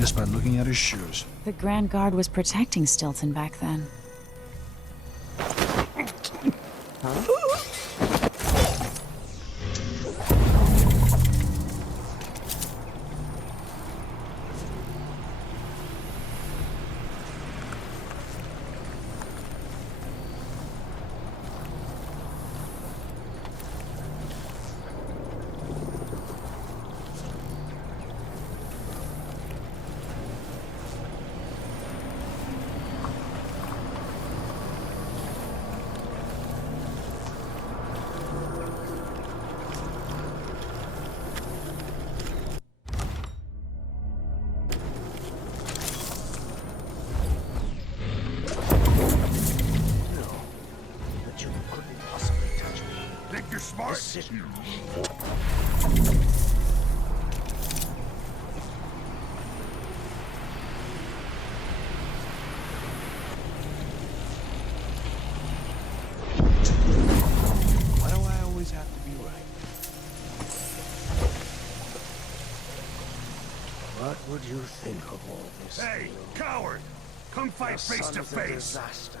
Just by looking at his shoes. The Grand Guard was protecting Stilton back then. Why do I always have to be right? What would you think of all this? Hey, coward! Come fight face to face! Disaster.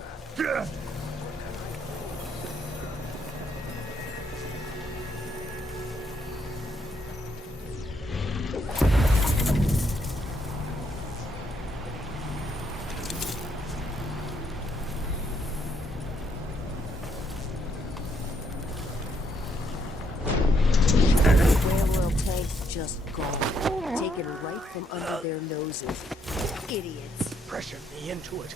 Railroad planks just gone. Taken right from under their noses. Idiots. Pressured me into it.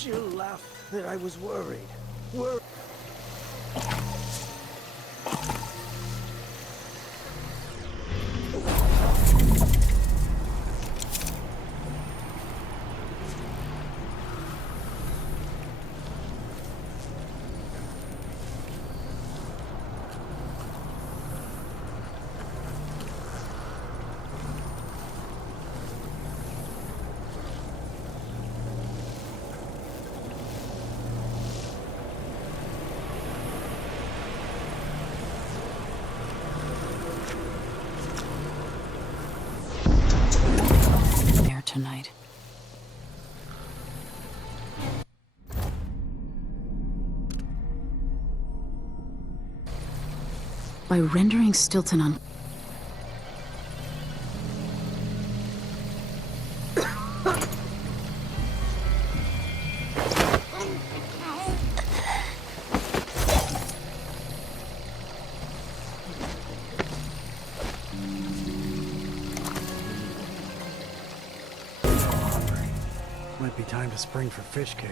She'll laugh that I was worried. There tonight. By rendering Stilton on... Might be time to spring for fish cake.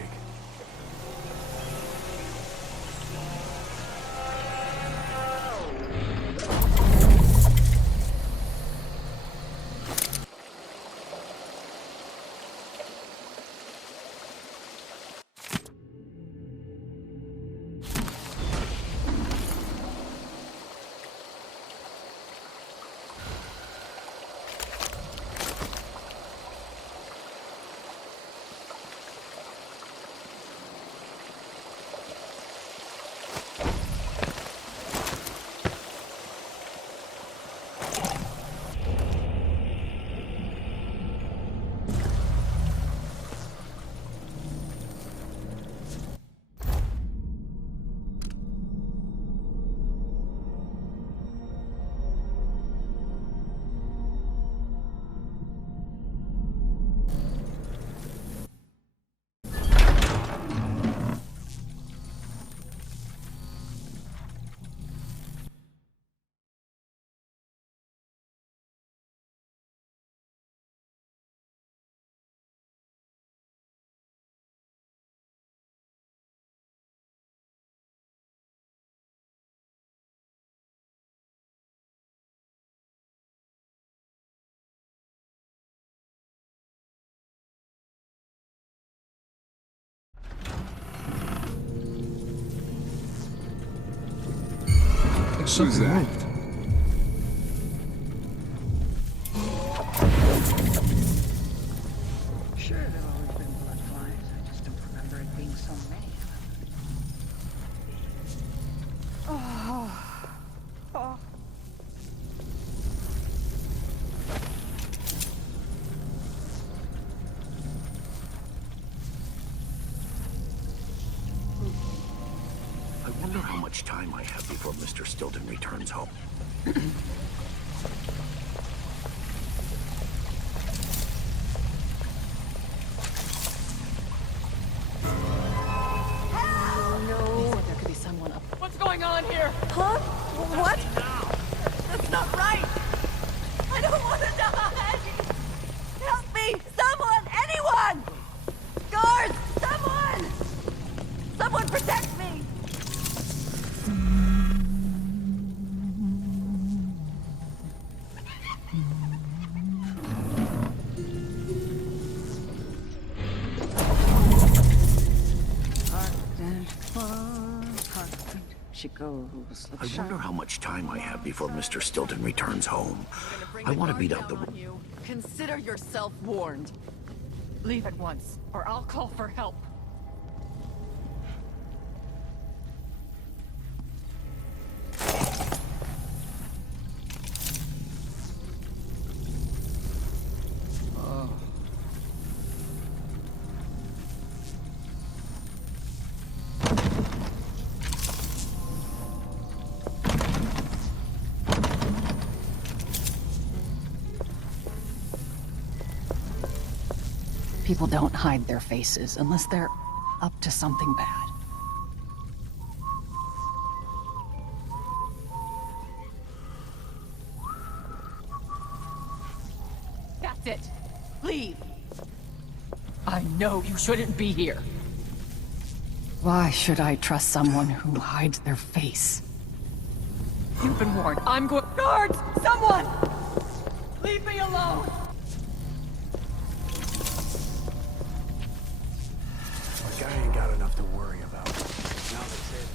Who's that? Sure, there have always been blood flies. I just don't remember it being so many of them. Oh. Oh. I wonder how much time I have before Mr. Stilton returns home. There could be someone up. What's going on here? Huh? What? That's not right! I don't want to die! Help me! Someone! Anyone! Guards! Someone! Someone protect me! She goes. I wonder how much time I have before Mr. Stilton returns home. I want to beat out the... Consider yourself warned. Leave at once, or I'll call for help. People don't hide their faces unless they're up to something bad. That's it. Leave. I know you shouldn't be here. Why should I trust someone who hides their face? You've been warned. I'm going. Guards! Someone! Leave me alone! Like I ain't got enough to worry about. Now that's it.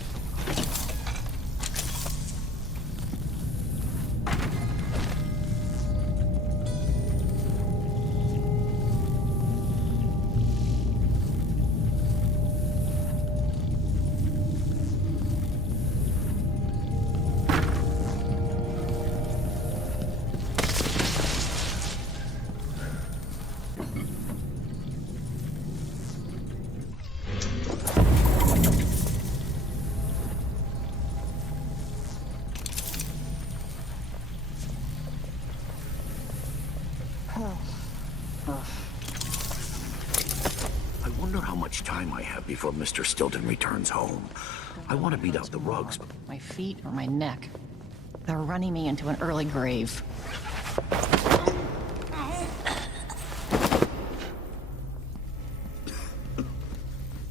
I wonder how much time I have before Mr. Stilton returns home. I want to beat out the rugs. My feet or my neck. They're running me into an early grave.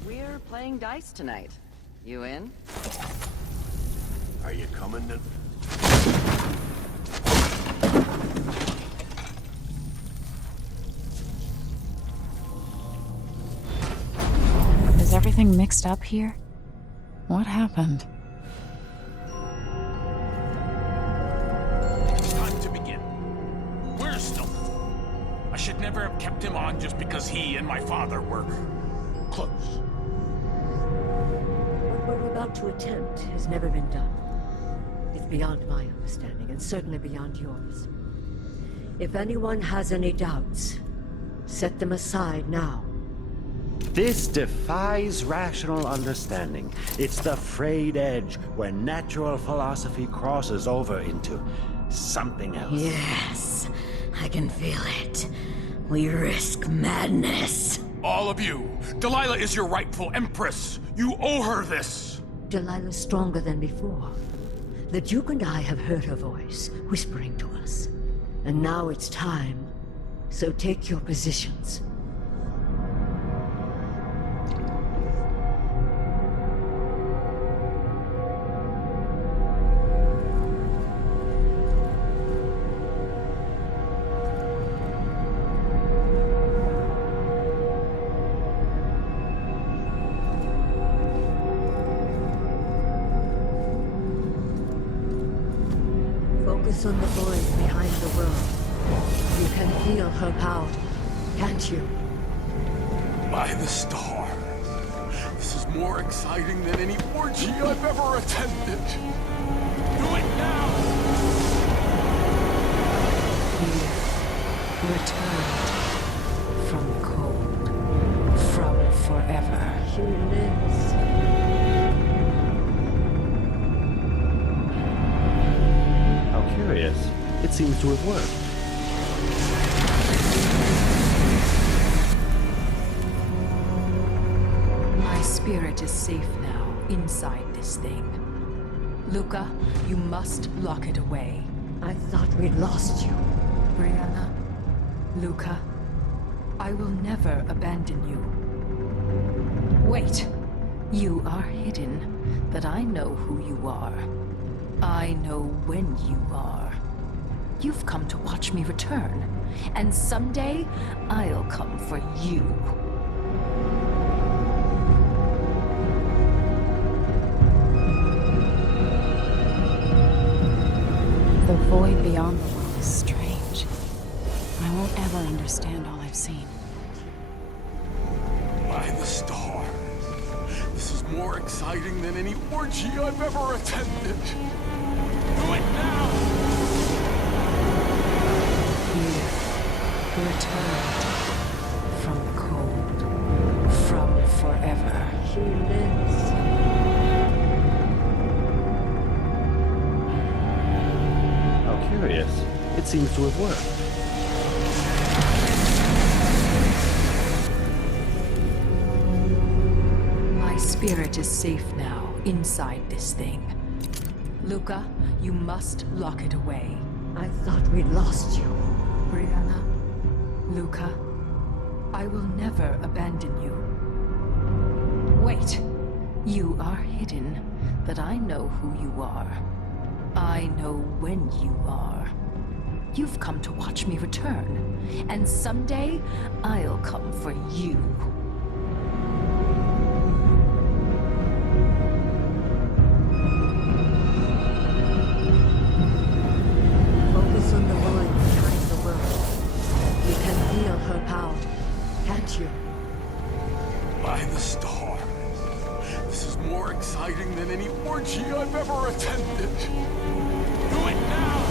We're playing dice tonight. You in? Are you coming then? Is everything mixed up here? What happened? Time to begin. Where's Stilton? I should never have kept him on just because he and my father were close. What we're about to attempt has never been done. It's beyond my understanding, and certainly beyond yours. If anyone has any doubts, set them aside now. This defies rational understanding. It's the frayed edge where natural philosophy crosses over into something else. Yes, I can feel it. We risk madness. All of you, Delilah is your rightful empress. You owe her this. Delilah's stronger than before. The Duke and I have heard her voice, whispering to us. And now it's time. So take your positions. Focus on the void behind the world. You can feel her power, can't you? By the stars. This is more exciting than any orgy I've ever attended. Do it now! Returned from the cold, from forever. She lives. How curious. It seems to have worked. My spirit is safe now, inside this thing. Luca, you must lock it away. I thought we'd lost you. Brianna, Luca, I will never abandon you. Wait! You are hidden, but I know who you are. I know when you are. You've come to watch me return, and someday I'll come for you. The void beyond the world is strange. I won't ever understand all I've seen. By the stars. This is more exciting than any orgy I've ever attended. Do it now! You returned from the cold, from forever. She lives. How curious. It seems to have worked. My spirit is safe now, inside this thing. Luca, you must lock it away. I thought we'd lost you. Brianna, Luca, I will never abandon you. Wait! You are hidden, but I know who you are. I know when you are. You've come to watch me return, and someday I'll come for you. Focus on the void behind the world. You can feel her power, can't you? By the stars. This is more exciting than any orgy I've ever attended. Do it now!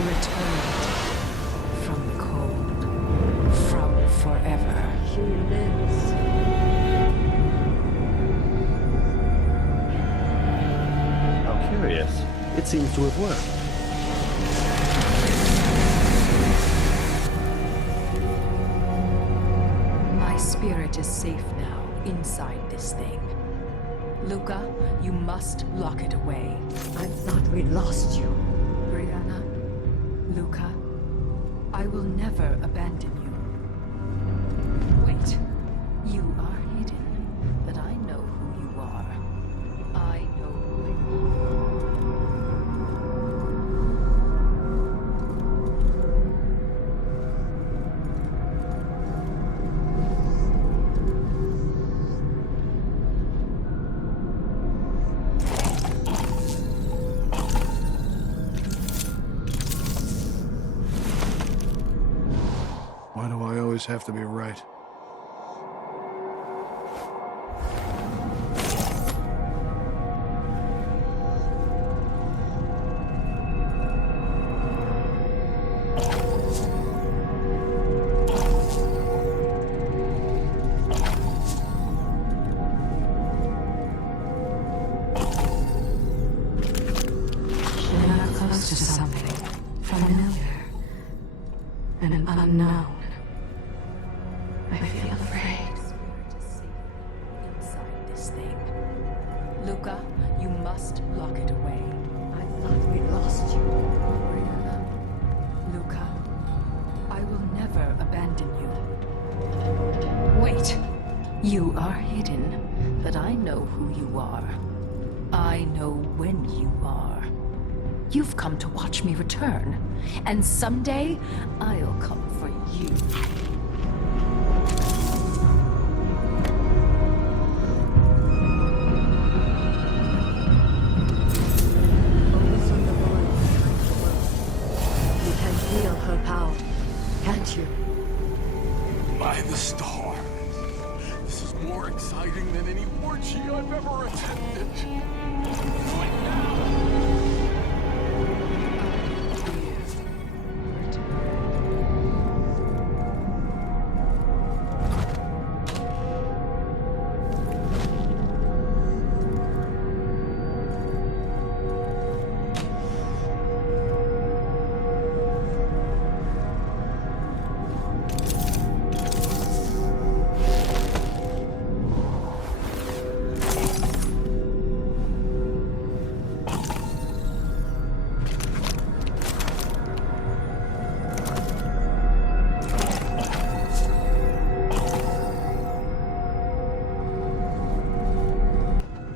Returned from the cold, from forever. She lives. How curious. It seems to have worked. My spirit is safe now, inside this thing. Luca, you must lock it away. I thought we'd lost you. Brianna, Luca, I will never abandon you. Wait, you are hidden, but I know who you are. I know when Why do I always have to be right? We're not close to something familiar and unknown. I feel afraid. spirit is safe inside this thing. Luca, you must lock it away. I thought we'd lost you. Brianna, Luca, I will never abandon you. Wait! You are hidden, but I know who you are. I know when you are. You've come to watch me return, and someday I'll come for you. Focus on the void behind the world. You can feel her power, can't you? By the stars. This is more exciting than any orgy I've ever attended. Do it now!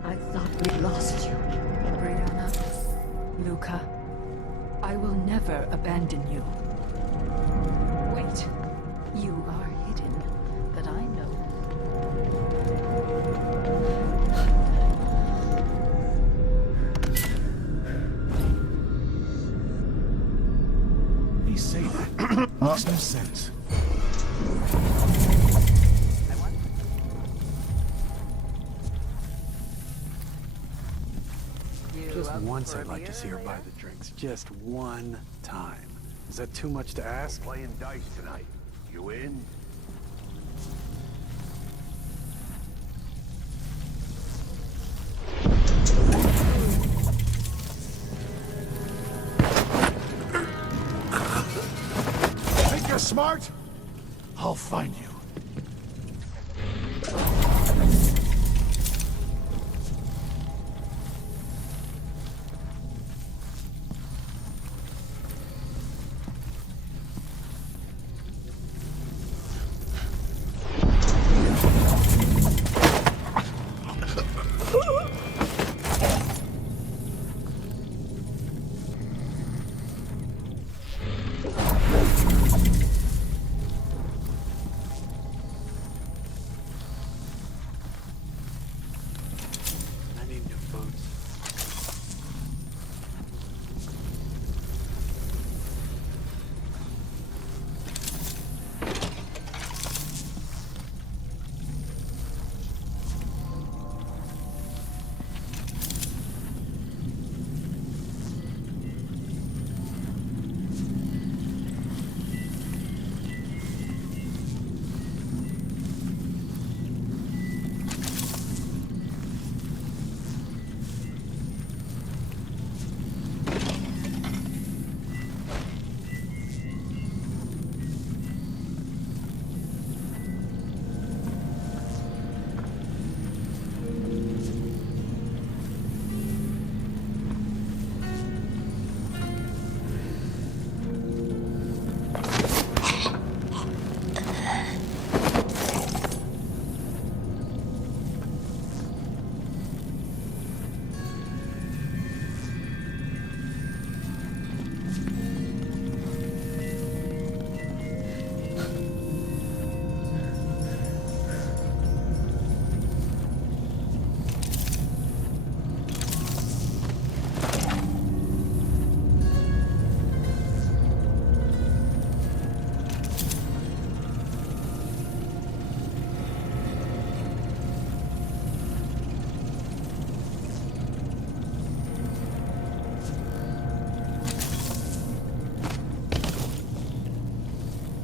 I thought we'd lost you. Brianna, Luca, I will never abandon you. Wait, you are hidden, but I know. He say that. Makes no sense. Just once I'd like to see her buy the drinks. Just one time. Is that too much to ask? Playing dice tonight. You in? Think you're smart? I'll find you.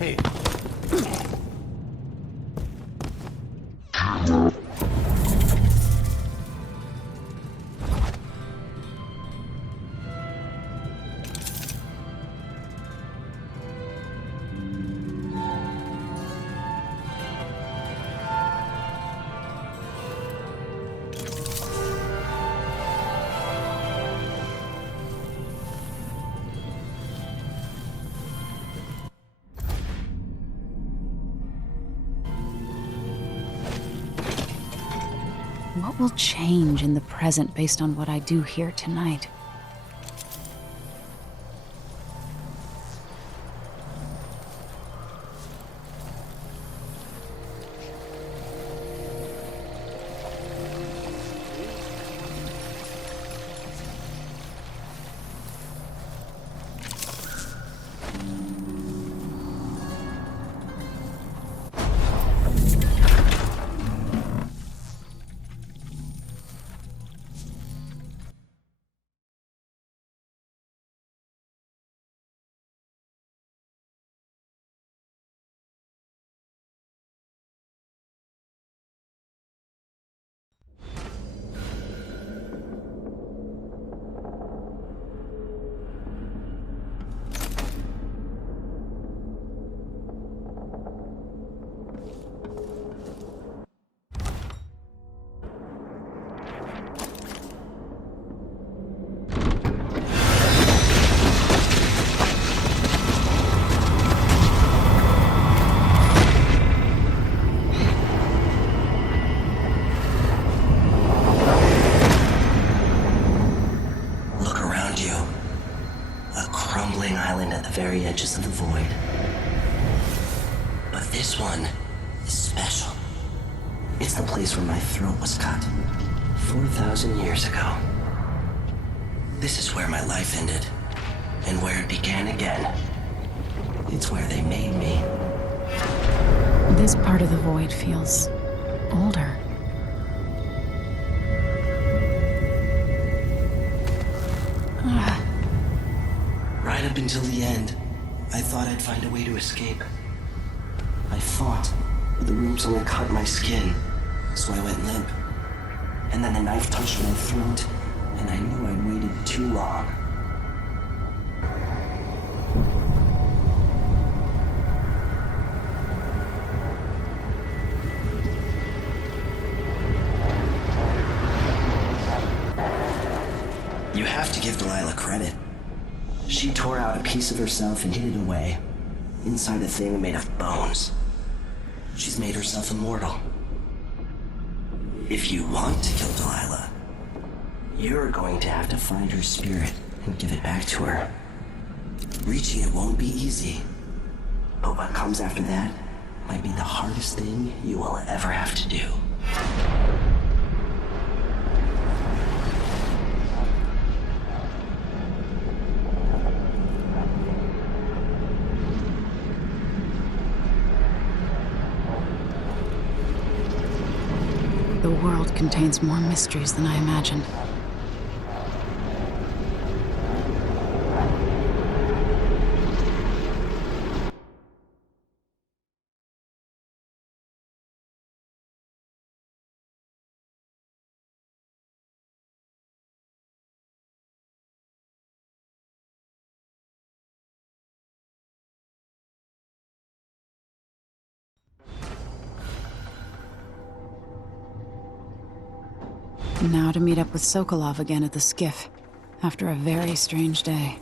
Hey. What will change in the present based on what I do here tonight? Very edges of the void. But this one is special. It's the place where my throat was cut 4,000 years ago. This is where my life ended, and where it began again. It's where they made me. This part of the void feels older. Right up until the end, I thought I'd find a way to escape. I fought, but the rooms only cut my skin, so I went limp. And then the knife touched my throat, and I knew I'd waited too long. You have to give Delilah credit. She tore out a piece of herself and hid it away, inside a thing made of bones. She's made herself immortal. If you want to kill Delilah, you're going to have to find her spirit and give it back to her. Reaching it won't be easy, but what comes after that might be the hardest thing you will ever have to do. The world contains more mysteries than I imagined. Now to meet up with Sokolov again at the skiff, after a very strange day.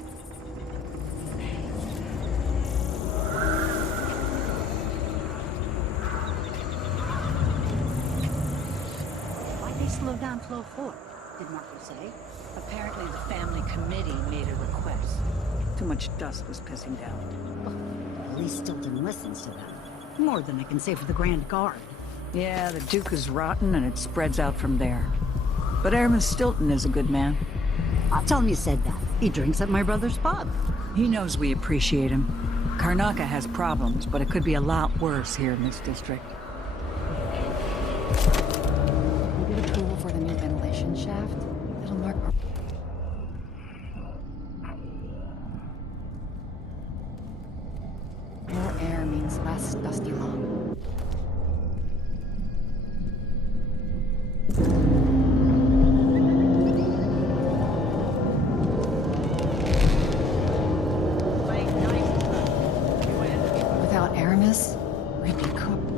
Why'd they slow down Flow 4? Did Marco say? Apparently the family committee made a request. Too much dust was pissing down. Well, at least Stilton listens to them. More than I can say for the Grand Guard. Yeah, the Duke is rotten and it spreads out from there. But Airman Stilton is a good man. I'll tell him you said that. He drinks at my brother's pub. He knows we appreciate him. Karnaca has problems, but it could be a lot worse here in this district. You get approval for the new ventilation shaft? It'll mark... More air means this last dusty lot. Without Aramis, we'd be cooked.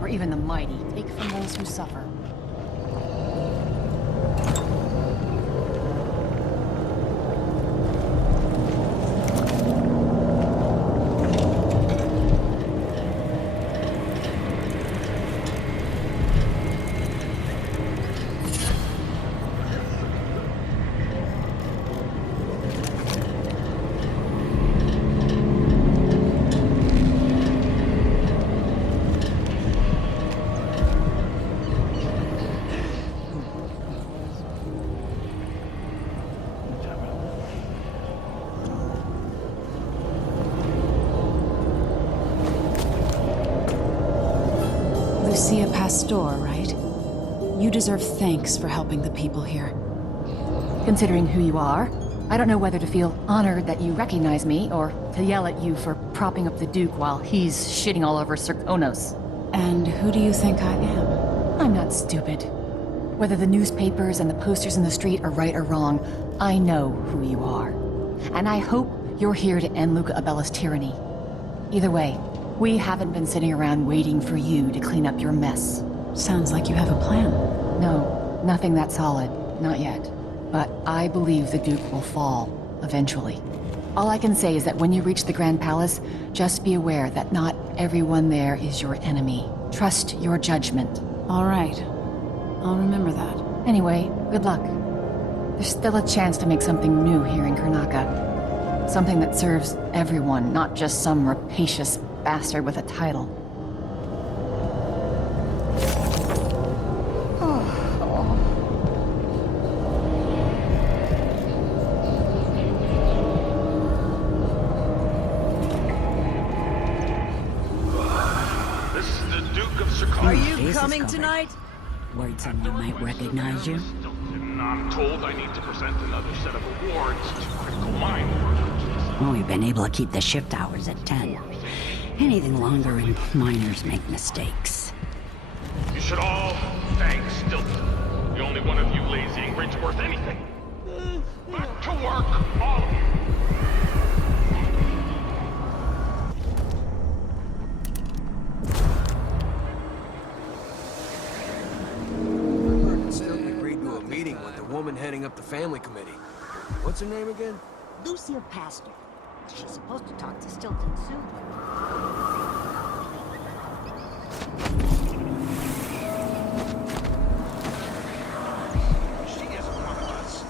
Or even the mighty, take from those who suffer. Lucia Pastor, right? You deserve thanks for helping the people here. Considering who you are, I don't know whether to feel honored that you recognize me, or to yell at you for propping up the Duke while he's shitting all over Serkonos. And who do you think I am? I'm not stupid. Whether the newspapers and the posters in the street are right or wrong, I know who you are. And I hope you're here to end Luca Abella's tyranny. Either way, we haven't been sitting around waiting for you to clean up your mess. Sounds like you have a plan. No, nothing that solid. Not yet. But I believe the Duke will fall, eventually. All I can say is that when you reach the Grand Palace, just be aware that not everyone there is your enemy. Trust your judgment. All right. I'll remember that. Anyway, good luck. There's still a chance to make something new here in Karnaca. Something that serves everyone, not just some rapacious bastard with a title. This is the Duke of Serkonos. Are you coming tonight? Worried someone might recognize you? I'm told I need to present another set of awards to critical mind workers. Well, we've been able to keep the shift hours at 10. Anything longer and miners make mistakes. You should all thank Stilton. The only one of you lazy Ingrid's worth anything. Back to work, all of you. Stilton agreed to a meeting with the woman heading up the family committee. What's her name again? Lucia Pastor. She's supposed to talk to Stilton soon. She isn't one of us.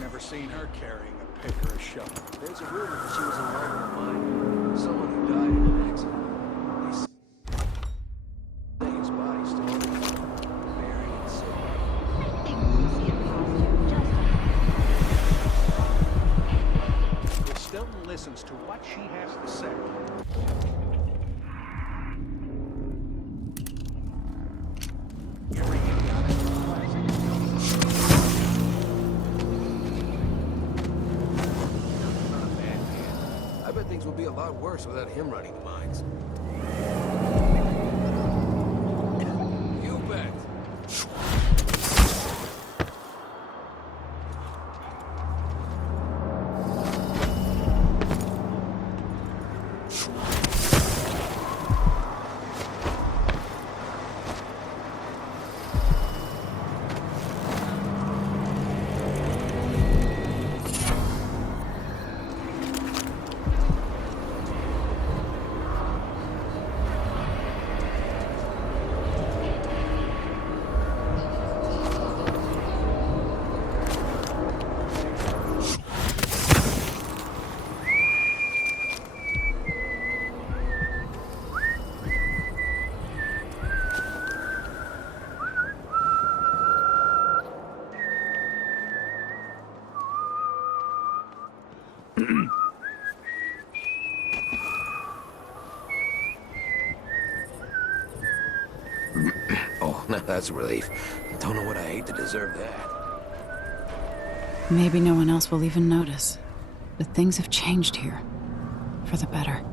Never seen her carrying a pick or a shovel. There's a rumor that she was involved in a mine. Someone who died in an accident. They say his body still on the ground, buried in If Stilton listens to what she has to say, I bet things will be a lot worse without him running the mines. You bet. Oh, now that's a relief. Don't know what I hate to deserve that. maybe no one else will even notice. But things have changed here. For the better.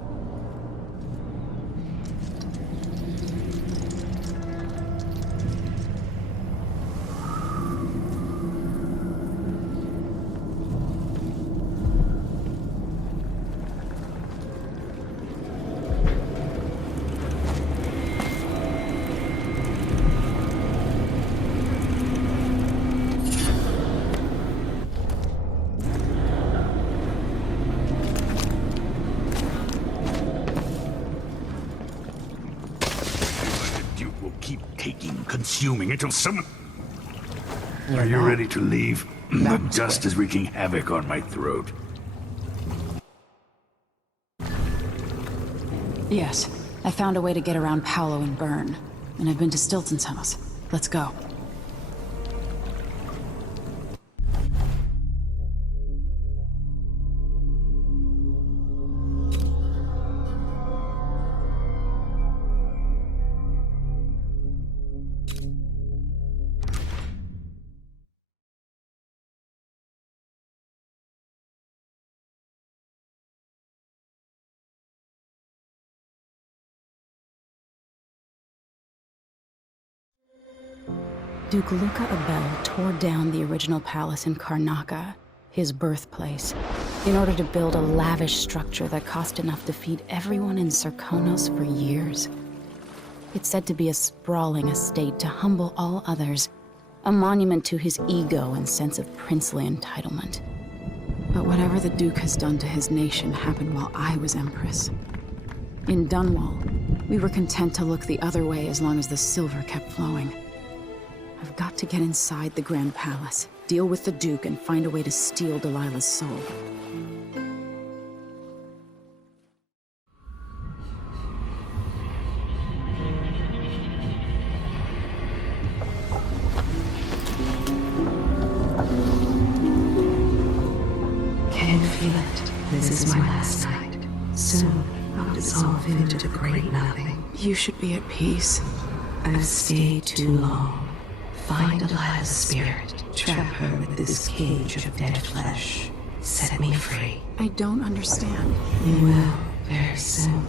Consuming until someone... Are you ready to leave? The dust is wreaking havoc on my throat. Yes. I found a way to get around Paolo and Byrne. And I've been to Stilton's house. Let's go. Duke Luca Abel tore down the original palace in Karnaca, his birthplace, in order to build a lavish structure that cost enough to feed everyone in Serkonos for years. It's said to be a sprawling estate to humble all others, a monument to his ego and sense of princely entitlement. But whatever the Duke has done to his nation happened while I was Empress. In Dunwall, we were content to look the other way as long as the silver kept flowing. I've got to get inside the Grand Palace, deal with the Duke, and find a way to steal Delilah's soul. Can you feel it? This is my last night. Soon, I'll dissolve into the great nothing. You should be at peace. I've stayed too long. Find Delilah's spirit, trap her with this cage of dead flesh. Set me free. I don't understand. You will, very soon.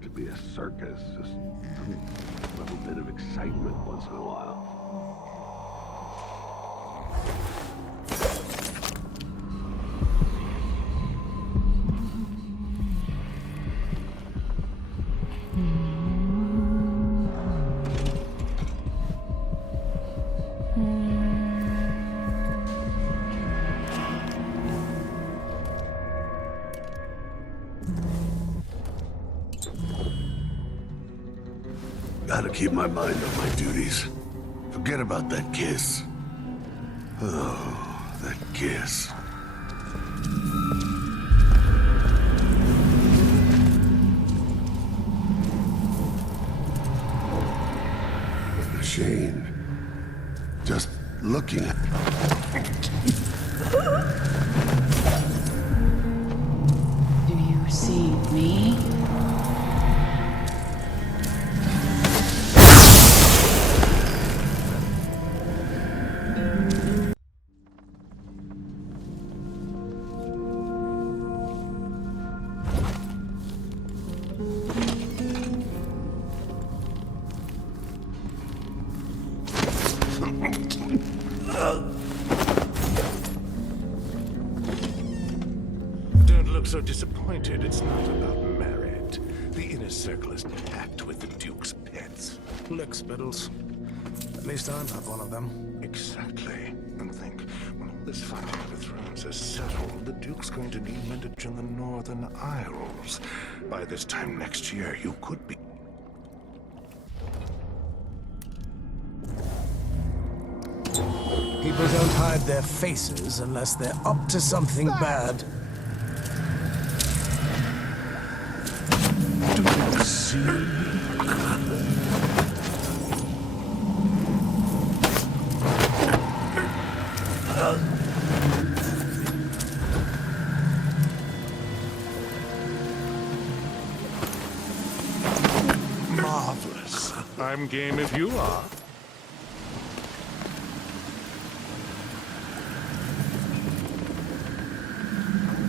To be a circus, just a little bit of excitement once in a while. Gotta keep my mind on my duties. Forget about that kiss. Oh, that kiss. Shane. Just looking at... Do you see me? Don't look so disappointed. It's not about merit. The inner circle is packed with the Lick spittles. At least I'm not one of them. Exactly. And think, when all this fighting over thrones is settled, the Duke's going to need Middledge in the Northern Isles. By this time next year, you could be... People don't hide their faces unless they're up to something bad. Do you see? Marvelous. I'm game if you are.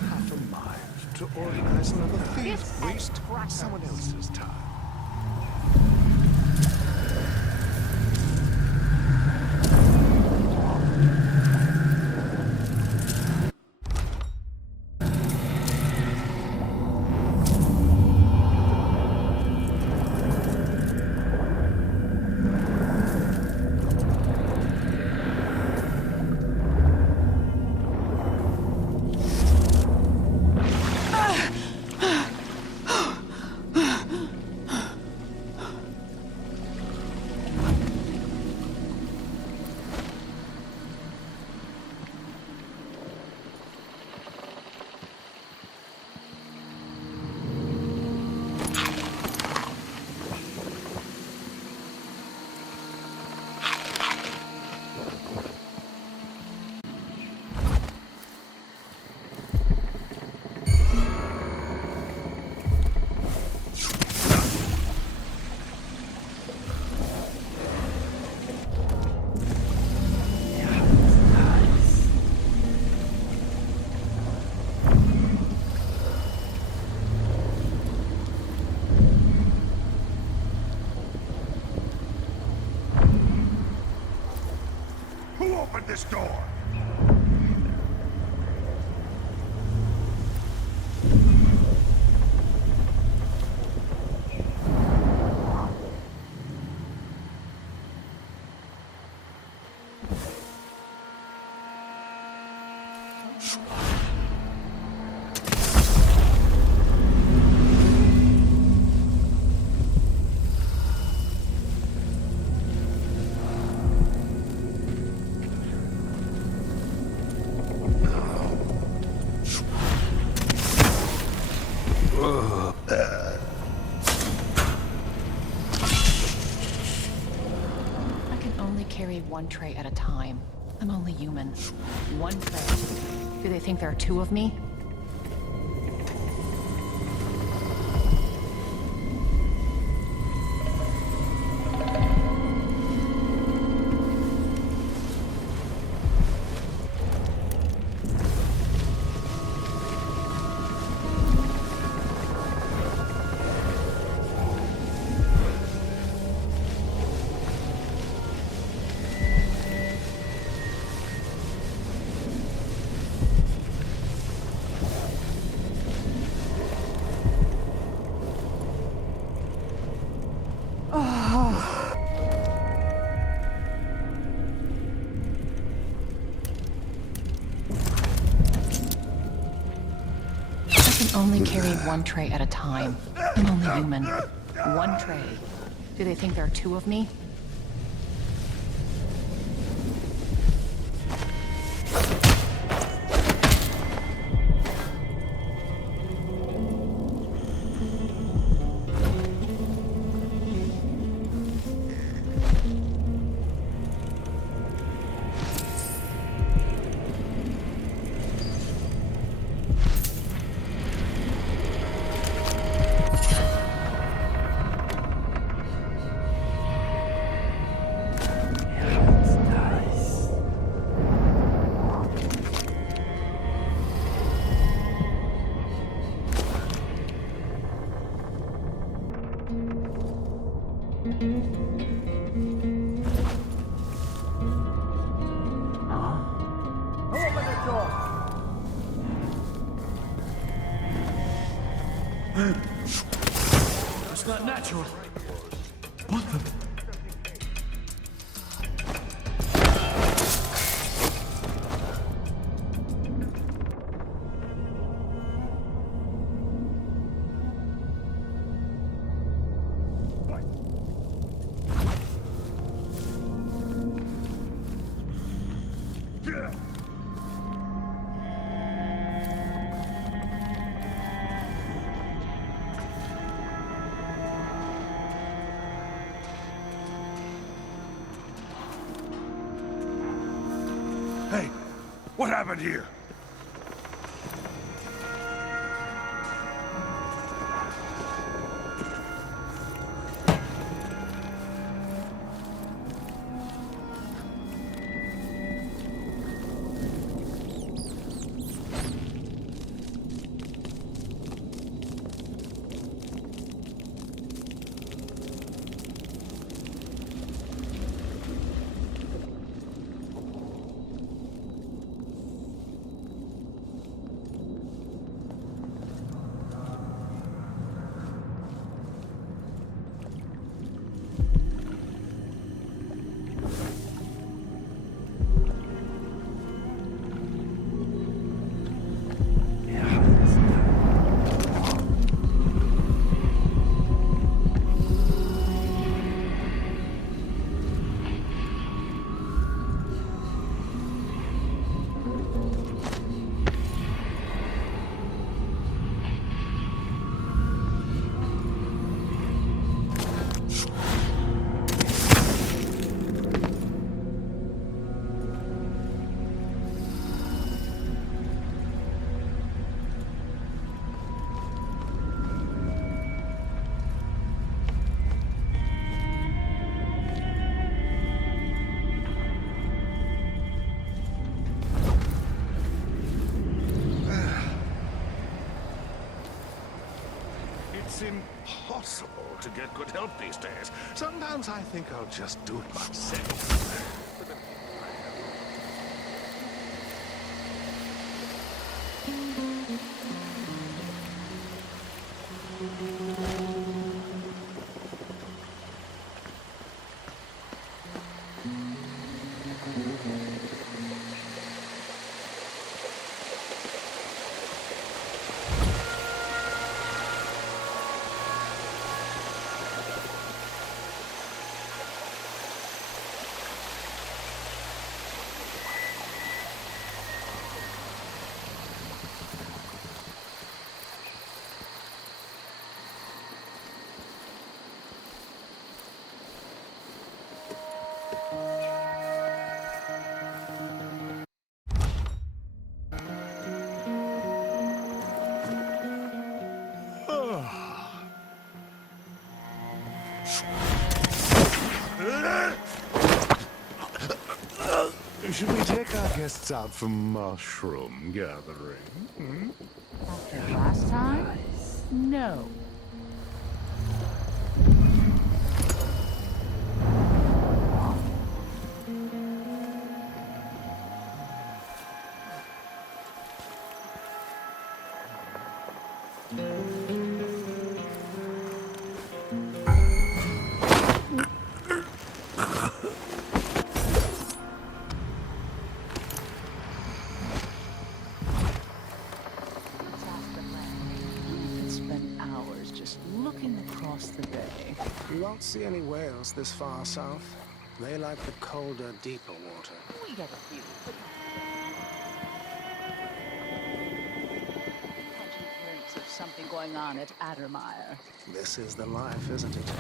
Half a mile to organize another feast. Waste someone else's time. Who opened this door? I can only carry one tray at a time. I'm only human. One tray. Do they think there are two of me? Only carry one tray at a time. I'm only human. One tray. Do they think there are two of me? That's not natural. What the? What happened here? It's impossible to get good help these days. Sometimes I think I'll just do it myself. Should we take our guests out for mushroom gathering? Hmm? After last time? No. You won't see any whales this far south. They like the colder, deeper water. We get a few. Catching a glimpse of something going on at Addermire. This is the life, isn't it?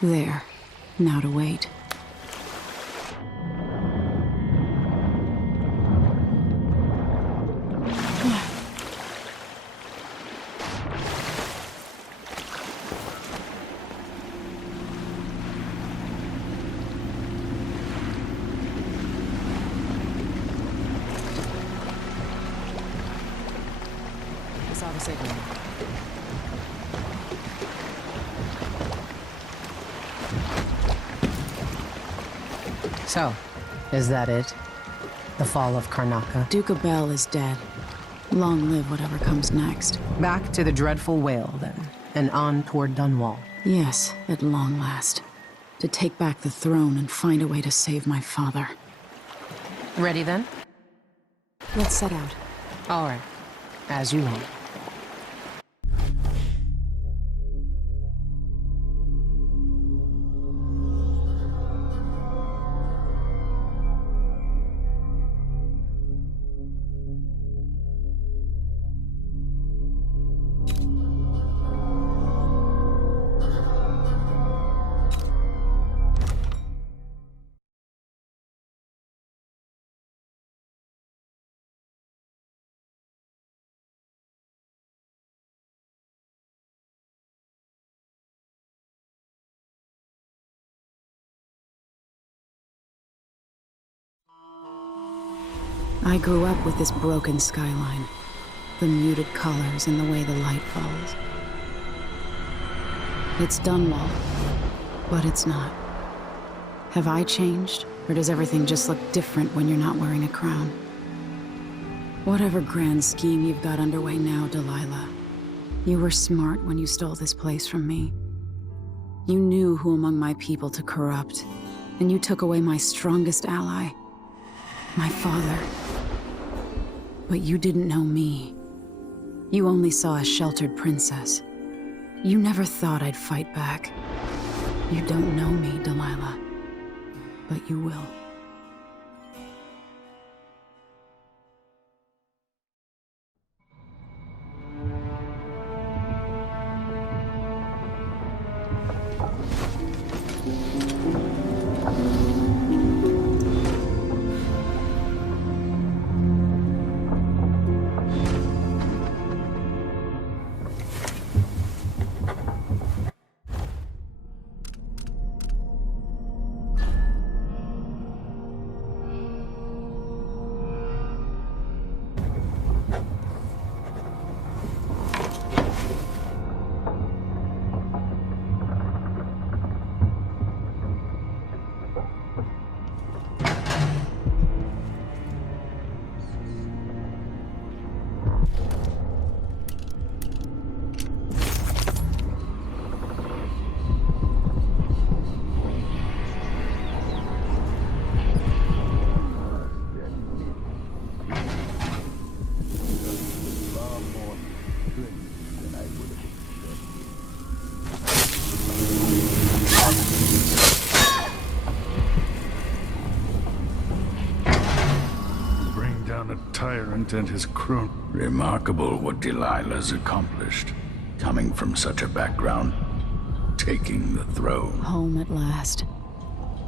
There. Now to wait. I saw the signal. So, is that it? The fall of Karnaca? Duke Abel is dead. Long live whatever comes next. Back to the dreadful whale, then, and on toward Dunwall. Yes, at long last. To take back the throne and find a way to save my father. Ready, then? Let's set out. All right. As you want. I grew up with this broken skyline, the muted colors and the way the light falls. It's Dunwall, but it's not. Have I changed, or does everything just look different when you're not wearing a crown? Whatever grand scheme you've got underway now, Delilah, you were smart when you stole this place from me. You knew who among my people to corrupt, and you took away my strongest ally, my father. But you didn't know me. You only saw a sheltered princess. You never thought I'd fight back. You don't know me, Delilah, but you will. Tyrant and his crew. Remarkable what Delilah's accomplished. Coming from such a background, taking the throne. Home at last.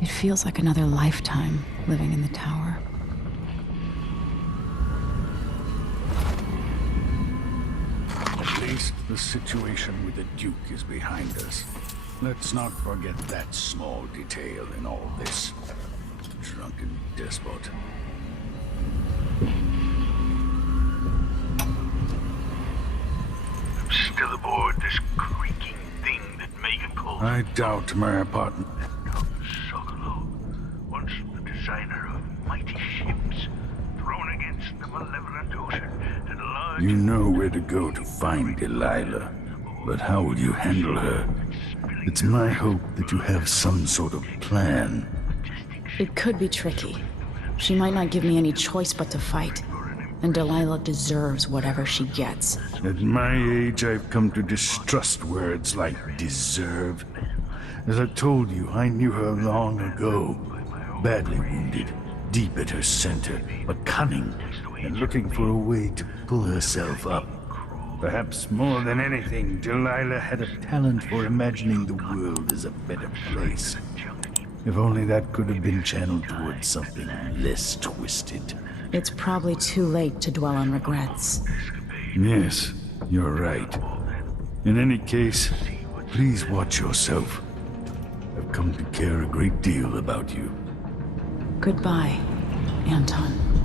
It feels like another lifetime living in the tower. At least the situation with the Duke is behind us. Let's not forget that small detail in all this. Drunken despot. Still aboard this creaking thing that Megan called. I doubt my apartment. Socolo, once the designer of mighty ships, thrown against the malevolent ocean and large... You know where to go to find Delilah, but how will you handle her? It's my hope that you have some sort of plan. It could be tricky. She might not give me any choice but to fight. And Delilah deserves whatever she gets. At my age, I've come to distrust words like deserve. As I told you, I knew her long ago. Badly wounded, deep at her center, but cunning. and looking for a way to pull herself up. Perhaps more than anything, Delilah had a talent for imagining the world as a better place. If only that could have been channeled towards something less twisted. It's probably too late to dwell on regrets. Yes, you're right. In any case, please watch yourself. I've come to care a great deal about you. Goodbye, Anton.